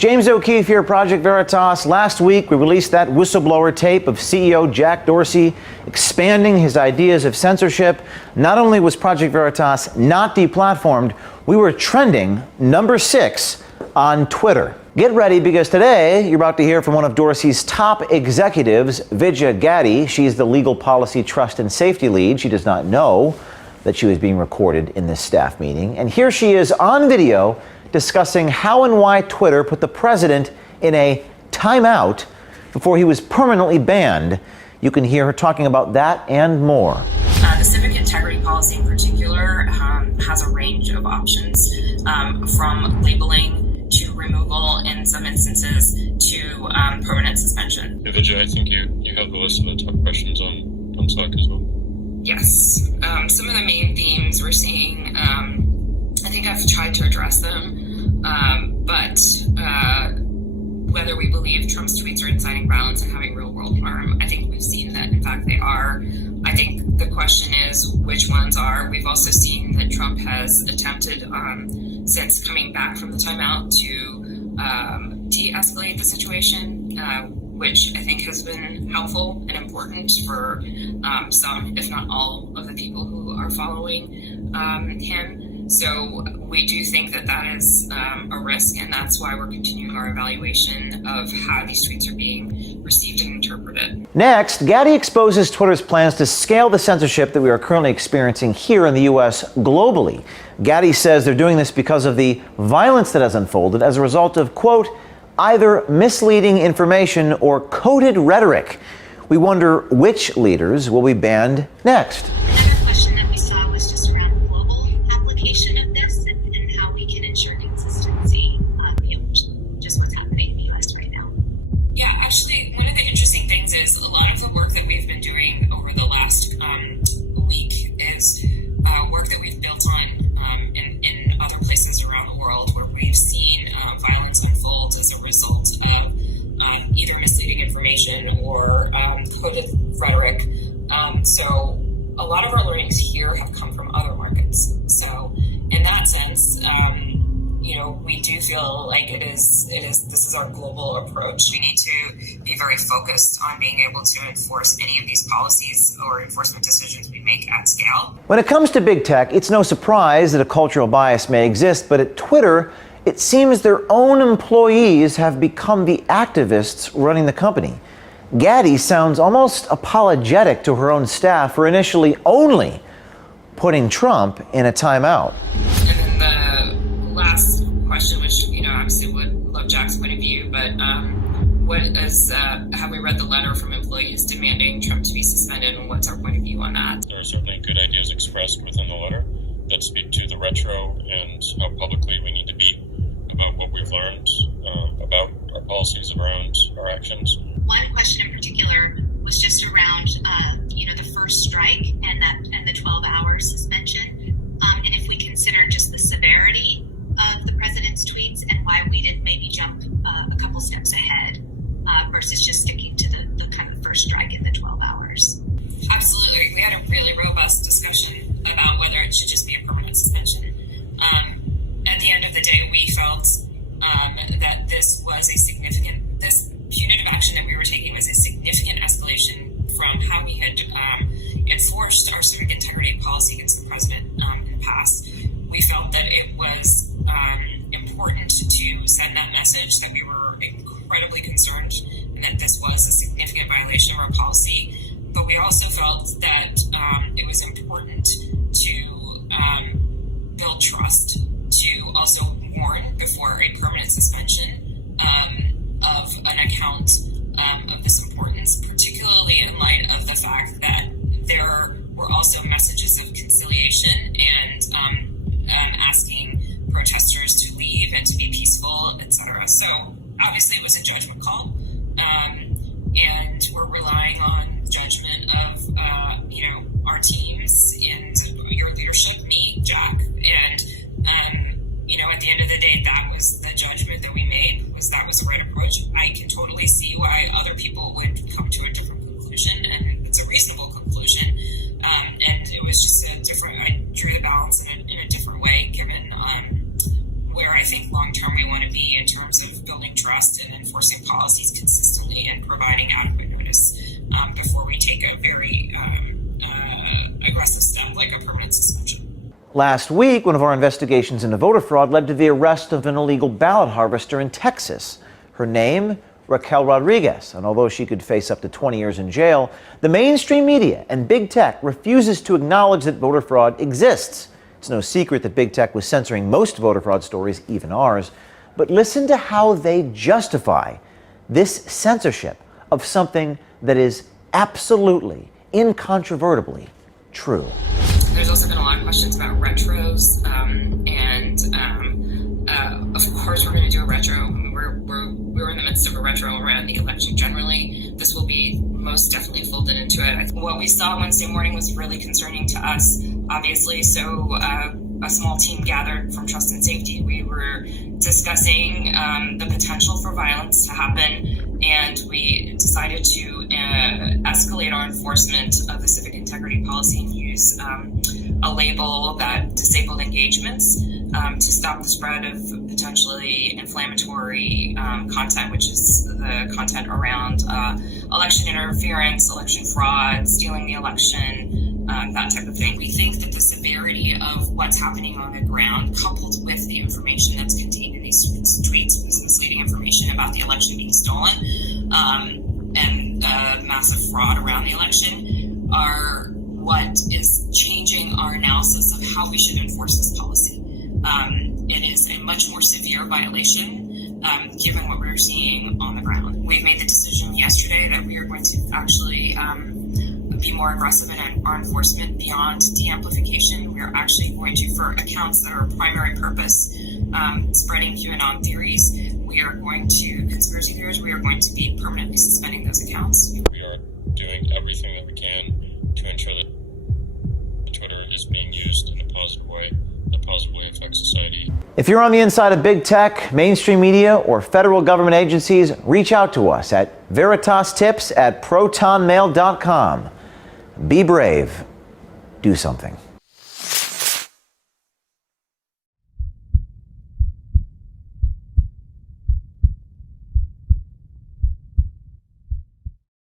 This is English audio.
James O'Keefe here, Project Veritas. Last week, we released that whistleblower tape of CEO Jack Dorsey expanding his ideas of censorship. Not only was Project Veritas not deplatformed, we were trending number 6 on Twitter. Get ready, because today you're about to hear from one of Dorsey's top executives, Vijaya Gadde. She's the legal policy trust and safety lead. She does not know that she was being recorded in this staff meeting. And here she is on video discussing how and why Twitter put the president in a timeout before he was permanently banned. You can hear her talking about that and more. The civic integrity policy in particular has a range of options, from labeling to removal in some instances to permanent suspension. Vijay, I think you have the list of the top questions on SOC as well. Yes. Some of the main themes we're seeing, I think I've tried to address them, but whether we believe Trump's tweets are inciting violence and having real world harm, I think we've seen that in fact they are. I think the question is which ones are. We've also seen that Trump has attempted, since coming back from the timeout, to de-escalate the situation, which I think has been helpful and important for some, if not all, of the people who are following him. So we do think that that is a risk, and that's why we're continuing our evaluation of how these tweets are being received and interpreted. Next, Gadde exposes Twitter's plans to scale the censorship that we are currently experiencing here in the U.S. globally. Gadde says they're doing this because of the violence that has unfolded as a result of, quote, either misleading information or coded rhetoric. We wonder which leaders will be banned next. Another question that we saw was just around the global application of this and how we can ensure consistency beyond just what's happening in the U.S. right now. Yeah, actually, one of the interesting things is a lot of the work that we've been doing over the last week is work that we've built on in other places around the world where we've seen violence unfold as a result of either misleading information or coded rhetoric. So a lot of our learnings here have come from other markets. So in that sense, we do feel like this is our global approach. We need to be very focused on being able to enforce any of these policies or enforcement decisions we make at scale. When it comes to big tech, it's no surprise that a cultural bias may exist, but at Twitter, it seems their own employees have become the activists running the company. Gadde sounds almost apologetic to her own staff for initially only putting Trump in a timeout. And then the last question, which, obviously would love Jack's point of view, but have we read the letter from employees demanding Trump to be suspended, and what's our point of view on that? There are certainly good ideas expressed within the letter that speak to the retro and how publicly we need to be about what we've learned about our policies around our actions. One question in particular was just around, the first strike and the 12-hour suspension, and if we consider just the severity of the president's tweets and why we didn't maybe jump a couple steps ahead versus just sticking to the kind of first strike and the 12 hours. Absolutely. We had a really robust discussion about whether it should just be a permanent suspension. At the end of the day, we felt that this punitive action that we were taking was a significant escalation from how we had enforced our civic integrity policy against the president in the past. We felt that it was important to send that message that we were incredibly concerned and that this was a significant violation of our policy. But we also felt that it was important to build trust, to also warn before a permanent suspension of an account of this importance, particularly in light of the fact that there were also messages of conciliation and asking protesters to leave and to be peaceful, etc. So obviously it was a judgment call, and we're relying on judgment of our teams and your leadership, me, Jack, and at the end of the day, that was the judgment that we made. That was the right approach. I can totally see why other people would come to a different conclusion, and it's a reasonable conclusion. And it was just a different. I drew like a permanent suspension. Last week, one of our investigations into voter fraud led to the arrest of an illegal ballot harvester in Texas. Her name, Raquel Rodriguez, and although she could face up to 20 years in jail, the mainstream media and big tech refuses to acknowledge that voter fraud exists. It's no secret that big tech was censoring most voter fraud stories, even ours. But listen to how they justify this censorship of something that is absolutely, incontrovertibly true. There's also been a lot of questions about retros, of course we're going to do a retro. I mean, we're in the midst of a retro around the election generally. This will be most definitely folded into it. What we saw Wednesday morning was really concerning to us, obviously. So a small team gathered from Trust and Safety. We were discussing the potential for violence to happen, and we decided to escalate our enforcement of the civic integrity policy and use a label that disabled engagements to stop the spread of potentially inflammatory content, which is the content around election interference, election fraud, stealing the election, that type of thing. We think that the severity of what's happening on the ground, coupled with the information that's contained in these tweets, this misleading information about the election being stolen, and massive fraud around the election, are what is changing our analysis of how we should enforce this policy. It is a much more severe violation, given what we're seeing on the ground. We've made the decision yesterday that we are going to actually be more aggressive in our enforcement beyond de-amplification. We are actually going to, for accounts that are primary purpose, spreading QAnon theories, we are going to, conspiracy theories, we are going to be permanently suspending those accounts. We are doing everything that we can to ensure that Twitter is being used in a positive way that positively affects society. If you're on the inside of big tech, mainstream media, or federal government agencies, reach out to us at veritastips@protonmail.com. Be brave. Do something.